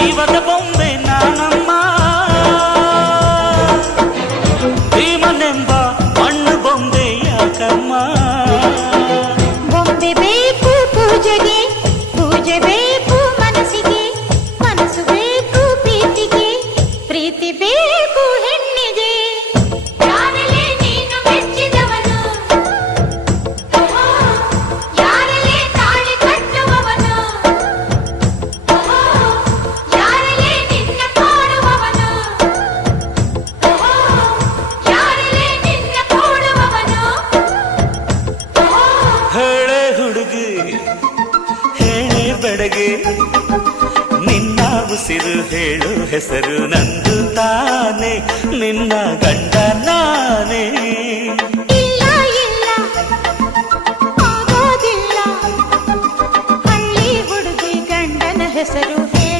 ಜೀವದ ಬೊಂಬೆ ನಾನಮ್ಮ, ಭೀಮನೆಂಬ ಮಣ್ಣು ಬೊಂಬೆ ಯಾಕಮ್ಮ. ಬೊಂಬೆ ಬೇಕು ಪೂಜೆಗೆ, ಪೂಜೆ ಬೇಕು ಮನಸ್ಸಿಗೆ, ಮನಸ್ಸು ಬೇಕು ಪ್ರೀತಿಗೆ, ಪ್ರೀತಿ ಬೇಕು ಹೆಣ್ಣಿಗೆ. ಯಾರಲ್ಲೇ ನೀನು ಮೆಚ್ಚಿದವನು, ಯಾರಲ್ಲೇ ತಾಳಿ ಕಟ್ಟುವವನು, ಯಾರಲ್ಲೇ ನಿನ್ನ ಕಾಡುವವನು, ಯಾರಲ್ಲೇ ನಿನ್ನ ಕೂಡುವವನು. ಹೇಳೆ ಹುಡುಗಿ ಹೇಳೆ ಬೆಡಗೆ, ನಿನ್ನ ಉಸಿರು ಹೇಳು ಹೆಸರು ನಂದು ತಾನೆ, ನಿನ್ನ ಗಂಡ ನಾನೇ.